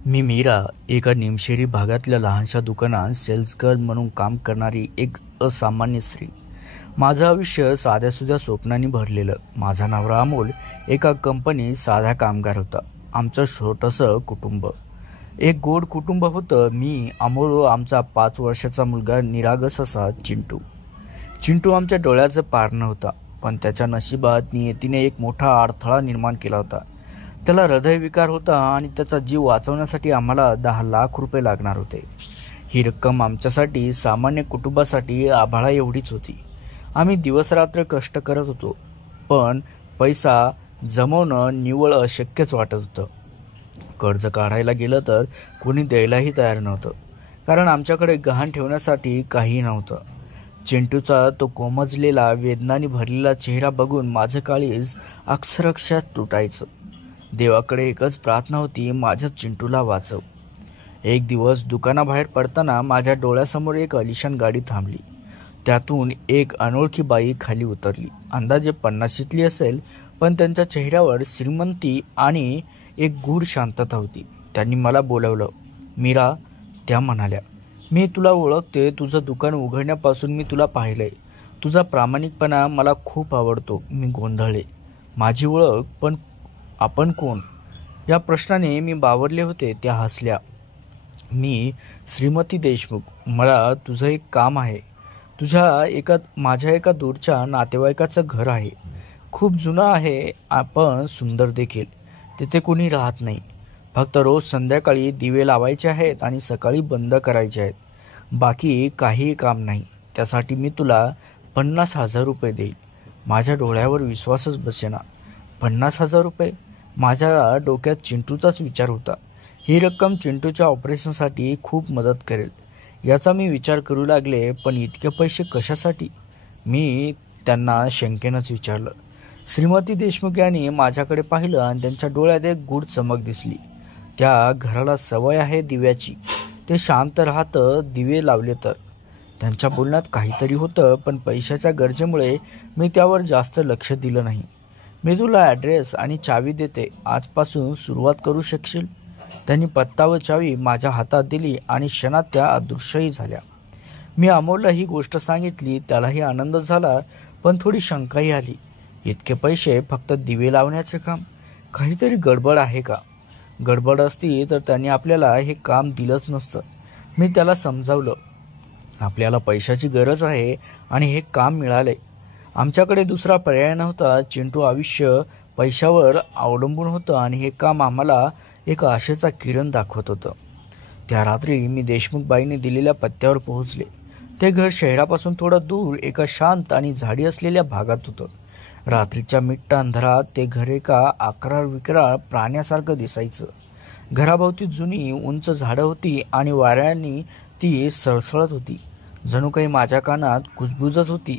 मी मीरा एका निमशेरी भागातल्या लहानशा दुकानात सेल्स गर्ल म्हणून काम करणारी एक असामान्य स्त्री. माझं आयुष्य साध्यासुध्या स्वप्नांनी भरलेलं. माझा नवरा अमोल एका कंपनीत साधा कामगार होता. आमचं छोटंसं कुटुंब, एक गोड कुटुंब होतं. मी, अमोल व आमचा 5 वर्षाचा मुलगा निरागस असा चिंटू. चिंटू आमच्या डोळ्याचं पारणं होता, पण त्याच्या नशिबात नियतीने एक मोठा अडथळा निर्माण केला होता. त्याला हृदयविकार होता आणि त्याचा जीव वाचवण्यासाठी आम्हाला 10 लाख रुपये लागणार होते. ही रक्कम आमच्यासाठी, सामान्य कुटुंबासाठी आभाळा एवढीच होती. आम्ही दिवसरात्र कष्ट करत होतो, पण पैसा जमवणं निव्वळ अशक्यच वाटत होतं. कर्ज काढायला गेलं तर कोणी द्यायलाही तयार नव्हतं, कारण आमच्याकडे गहाण ठेवण्यासाठी काहीही नव्हतं. चिंटूचा तो कोमजलेला, वेदनाने भरलेला चेहरा बघून माझं काळीज अक्षरशः तुटायचं. देवाकडे एकच प्रार्थना होती, माझ्या चिंटूला वाचव. एक दिवस दुकानाबाहेर पडताना माझ्या डोळ्यासमोर एक आलिशान गाडी थांबली. त्यातून एक अनोळखी बाई खाली उतरली. अंदाजे 50शीतली असेल, पण त्यांच्या चेहऱ्यावर श्रीमंती आणि एक गूढ शांतता होती. त्यांनी मला बोलावलं. मीरा, त्या म्हणाल्या, मी तुला ओळखते. तुझं दुकान उघडण्यापासून मी तुला पाहिलंय. तुझा प्रामाणिकपणा मला खूप आवडतो. मी गोंधळले. माझी ओळख? पण आपण कोण? या प्रश्नाने मी बावरले होते. त्या हसल्या. मी श्रीमती देशमुख. मला तुझं एक काम आहे. माझ्या एका दूरच्या नातेवाईकाचं घर आहे. खूप जुनं आहे, पण सुंदर देखील. तिथे कोणी राहत नाही. फक्त रोज संध्याकाळी दिवे लावायचे आहेत आणि सकाळी बंद करायचे आहेत. बाकी काही काम नाही. त्यासाठी मी तुला 50,000 रुपये देईल. माझ्या डोळ्यावर विश्वासच बसेना. 50,000 रुपये? माझ्या डोक्यात चिंटूचाच विचार होता. ही रक्कम चिंटूच्या ऑपरेशनसाठी खूप मदत करेल याचा मी विचार करू लागले. पण इतके पैसे कशासाठी? मी त्यांना शंकेनंच विचारलं. श्रीमती देशमुख यांनी माझ्याकडे पाहिलं आणि त्यांच्या डोळ्यात एक गूढ चमक दिसली. त्या घराला सवय आहे दिव्याची. ते शांत राहतं दिवे लावले तर. त्यांच्या बोलण्यात काहीतरी होतं, पण पैशाच्या गरजेमुळे मी त्यावर जास्त लक्ष दिलं नाही. मी तुला ॲड्रेस आणि चावी देते. आजपासून सुरुवात करू शकशील? त्यांनी पत्ता व चावी माझ्या हातात दिली आणि क्षणात त्या अदृश्यही झाल्या. मी अमोलला ही गोष्ट सांगितली. त्यालाही आनंद झाला, पण थोडी शंकाही आली. इतके पैसे फक्त दिवे लावण्याचे काम? काहीतरी गडबड आहे का? गडबड असती तर त्यांनी आपल्याला हे काम दिलंच नसतं. मी त्याला समजावलं, आपल्याला पैशाची गरज आहे आणि हे काम मिळाले. आमच्याकडे दुसरा पर्याय नव्हता. चिंटू आयुष्य पैशावर अवलंबून होतं आणि हे काम आम्हाला एक आशेचा किरण दाखवत होतं. त्या रात्री मी देशमुखबाईंनी दिलेल्या पत्त्यावर पोहोचले. ते घर शहरापासून थोडं दूर एका शांत आणि झाडी असलेल्या भागात होतं. रात्रीच्या मिट्ट अंधारात ते घर एका आकराळ विक्राळ प्राण्यासारखं दिसायचं. घराभोवती जुनी उंच झाडं होती आणि वाऱ्याने ती सळसळत होती. जणू काही माझ्या कानात कुजबुजत होती.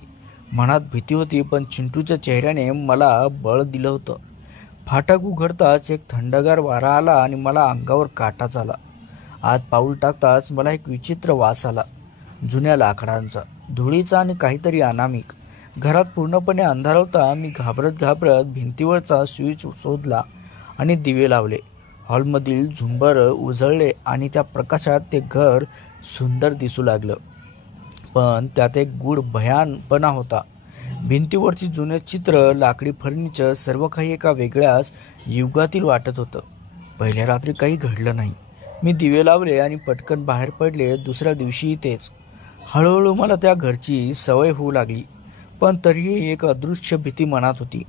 मनात भीती होती, पण चिंटूच्या चेहऱ्याने मला बळ दिलं होतं. फाटक उघडताच एक थंडगार वारा आला आणि मला अंगावर काटाच आला. आत पाऊल टाकताच मला एक विचित्र वास आला, जुन्या लाकडांचा, धुळीचा आणि काहीतरी अनामिक. घरात पूर्णपणे अंधार होता. मी घाबरत घाबरत भिंतीवरचा स्विच शोधला आणि दिवे लावले. हॉलमधील झुंबर उजळले आणि त्या प्रकाशात ते घर सुंदर दिसू लागलं, पण त्यात एक गूढ भयानपणा होता. भिंतीवरची जुने चित्र, लाकडी फर्निचर, सर्व काही एका वेगळ्याच युगातील वाटत होतं. पहिल्या रात्री काही घडलं नाही. मी दिवे लावले आणि पटकन बाहेर पडले. दुसऱ्या दिवशीही तेच. हळूहळू मला त्या घरची सवय होऊ लागली, पण तरीही एक अदृश्य भीती मनात होती.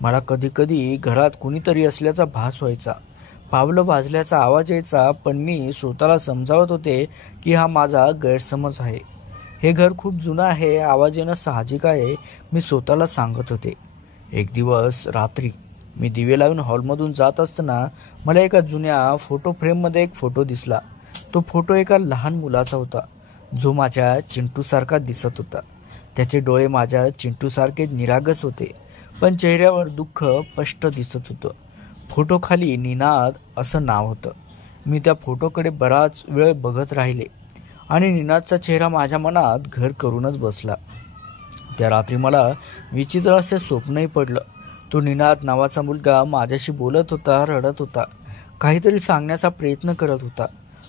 मला कधी कधी घरात कुणीतरी असल्याचा भास व्हायचा. पावलं वाजल्याचा आवाज यायचा, पण मी स्वतःला समजावत होते की हा माझा गैरसमज आहे. हे घर खूप जुनं आहे, आवाज येणं साहजिक आहे, मी स्वतःला सांगत होते. एक दिवस रात्री मी दिवे लावून हॉलमधून जात असताना मला एका जुन्या फोटो फ्रेममध्ये एक फोटो दिसला. तो फोटो एका लहान मुलाचा होता, जो माझ्या चिंटूसारखा दिसत होता. त्याचे डोळे माझ्या चिंटूसारखे निरागस होते, पण चेहऱ्यावर दुःख स्पष्ट दिसत होतं. फोटोखाली निनाद असं नाव होतं. मी त्या फोटोकडे बराच वेळ बघत राहिले आणि निनादचा चेहरा माझ्या मनात घर करूनच बसला. त्या रात्री मला विचित्र असे स्वप्नही पडलं. तो निनाद नावाचा मुलगा माझ्याशी बोलत होता, रडत होता. काहीतरी सांगण्याचा प्रयत्न करत होता.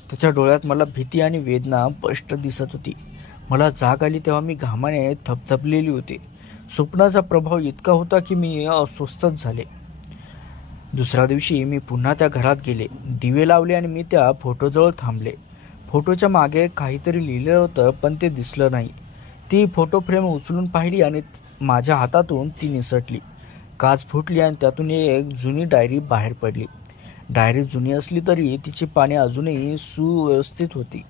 त्याच्या डोळ्यात मला भीती आणि वेदना स्पष्ट दिसत होती. मला जाग आली तेव्हा मी घामाने थपथपलेली होते. स्वप्नाचा प्रभाव इतका होता की मी अस्वस्थच झाले. दुसऱ्या दिवशी मी पुन्हा त्या घरात गेले. दिवे लावले आणि मी त्या फोटोजवळ थांबले. फोटोच्या मागे काहीतरी लिहिलं होतं, पण ते दिसलं नाही. ती फोटो फ्रेम उचलून पाहिली आणि माझ्या हातातून ती निसटली. काच फुटली आणि त्यातून एक जुनी डायरी बाहेर पडली. डायरी जुनी असली तरी तिची पाने अजूनही सुव्यवस्थित होती.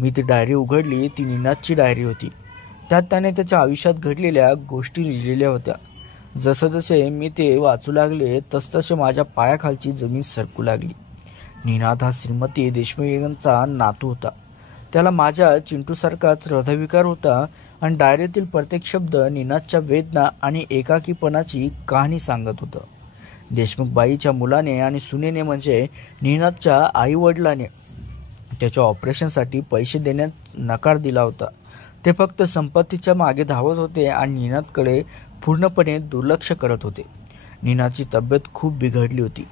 मी ती डायरी उघडली. ती निनादची डायरी होती. त्यात त्याने त्याच्या आयुष्यात घडलेल्या गोष्टी लिहिलेल्या होत्या. जसजसे मी ते वाचू लागले तसतसे माझ्या पायाखालची जमीन सरकू लागली. निनाद हा श्रीमती देशमुख यांचा नातू होता. त्याला माझ्या चिंटूसारखाच हृदयविकार होता आणि डायरीतील प्रत्येक शब्द निनादच्या वेदना आणि एकाकीपणाची कहाणी सांगत होतं. देशमुख बाईच्या मुलाने आणि सुनेने म्हणजे निनादच्या आई वडिलाने त्याच्या ऑपरेशनसाठी पैसे देण्यास नकार दिला होता. ते फक्त संपत्तीच्या मागे धावत होते आणि निनादकडे पूर्णपणे दुर्लक्ष करत होते. निनादची तब्येत खूप बिघडली होती.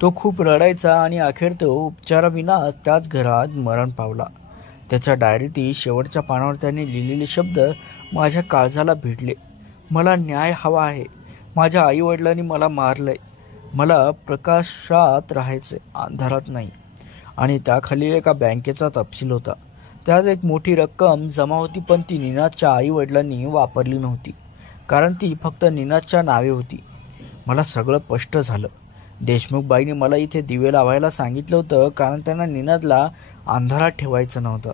तो खूप रडायचा आणि अखेर तो उपचाराविना त्याच घरात मरण पावला. त्याच्या डायरीतील शेवटच्या पानावर त्याने लिहिलेले शब्द माझ्या काळजाला भिडले. मला न्याय हवा आहे. माझ्या आई वडिलांनी मला मारलंय. मला प्रकाशात राहायचंय, अंधारात नाही. आणि त्याखाली एका बँकेचा तपशील होता. त्यात एक मोठी रक्कम जमा होती, पण ती निनादच्या आई वडिलांनी वापरली नव्हती, कारण ती फक्त निनादच्या नावे होती. मला सगळं स्पष्ट झालं. देशमुख बाईंनी मला इथे दिवे लावायला सांगितलं होतं, कारण त्यांना निनादला अंधारात ठेवायचं नव्हतं.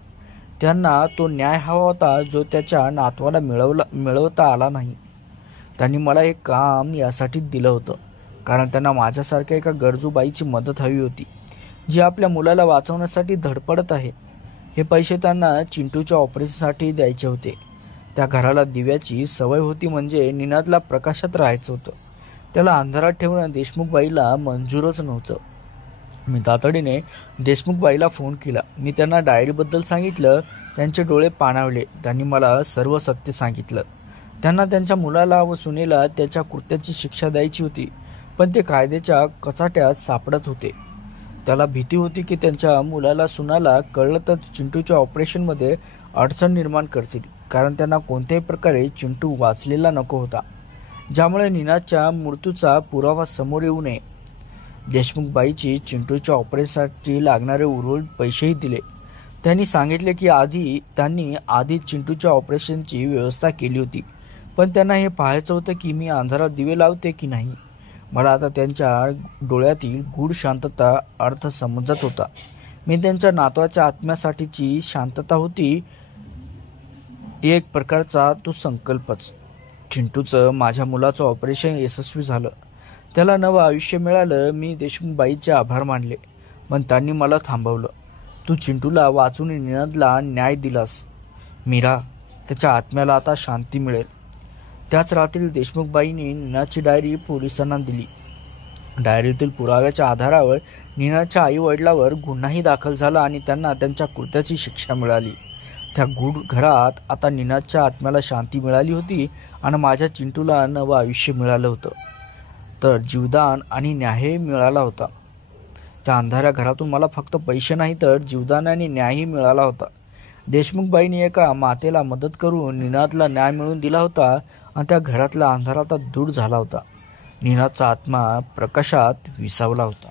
त्यांना तो न्याय हवा होता जो त्याच्या नातवाला मिळवता आला नाही. त्यांनी मला हे काम यासाठी दिलं होतं, कारण त्यांना माझ्यासारख्या एका गरजू बाईची मदत हवी होती, जी आपल्या मुलाला वाचवण्यासाठी धडपडत आहे. हे पैसे त्यांना चिंटूच्या ऑपरेशनसाठी द्यायचे होते. त्या घराला दिव्याची सवय होती, म्हणजे निनादला प्रकाशात राहायचं होतं. त्याला अंधारात ठेवणं देशमुख बाईला मंजूरच नव्हतं. मी तातडीने देशमुख बाईला फोन केला. मी त्यांना डायरीबद्दल सांगितलं. त्यांचे डोळे पाणावले. त्यांनी मला सर्व सत्य सांगितलं. त्यांना त्यांच्या मुलाला व सुनेला त्याच्या कृत्याची शिक्षा द्यायची होती, पण ते कायद्याच्या कचाट्यात सापडत होते. त्याला भीती होती की त्यांच्या मुलाला सुनाला कळलं तर चिंटूच्या ऑपरेशनमध्ये अडचण निर्माण करतील, कारण त्यांना कोणत्याही प्रकारे चिंटू वाचलेला नको होता, ज्यामुळे निनादच्या मृत्यूचा पुरावा समोर येऊ नये. देशमुख बाईची चिंटूच्या ऑपरेशनसाठी लागणारे उर्वरित पैसेही दिले. त्यांनी सांगितले की त्यांनी आधी चिंटूच्या ऑपरेशनची व्यवस्था केली होती, पण त्यांना हे पाहायचं होतं की मी अंधारात दिवे लावते की नाही. मला आता त्यांच्या डोळ्यातील गूढ शांतता अर्थ समजत होता. मी त्यांच्या नातवाच्या आत्म्यासाठीची शांतता होती, एक प्रकारचा तो संकल्पच. चिंटूचं, माझ्या मुलाचं ऑपरेशन यशस्वी झालं. त्याला नवं आयुष्य मिळालं. मी देशमुखबाईचे आभार मानले, पण त्यांनी मला थांबवलं. तू चिंटूला वाचून निनादला न्याय दिलास मीरा. त्याच्या आत्म्याला आता शांती मिळेल. त्याच रात्री देशमुखबाईंनी निनादची डायरी पोलिसांना दिली. डायरीतील पुराव्याच्या आधारावर निनादच्या आई वडिलावर गुन्हाही दाखल झाला आणि त्यांना त्यांच्या कृत्याची शिक्षा मिळाली. त्या गूढ घरात आता निनादच्या आत्म्याला शांती मिळाली होती आणि माझ्या चिंटूला नवं आयुष्य मिळालं होतं, तर जीवदान आणि न्यायही मिळाला होता. त्या अंधाऱ्या घरातून मला फक्त पैसे नाही तर जीवदान आणि न्यायही मिळाला होता. देशमुखबाईंनी एका मातेला मदत करून निनादला न्याय मिळवून दिला होता आणि त्या घरातला अंधार आता दूर झाला होता. निनादचा आत्मा प्रकाशात विसावला होता.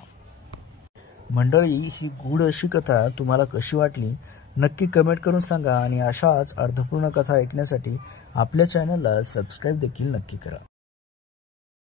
मंडळी, ही गूढ अशी कथा तुम्हाला कशी वाटली नक्की कमेंट करून सांगा आणि अशाच अर्थपूर्ण कथा ऐकण्यासाठी आपल्या चॅनलला सबस्क्राईब देखील नक्की करा.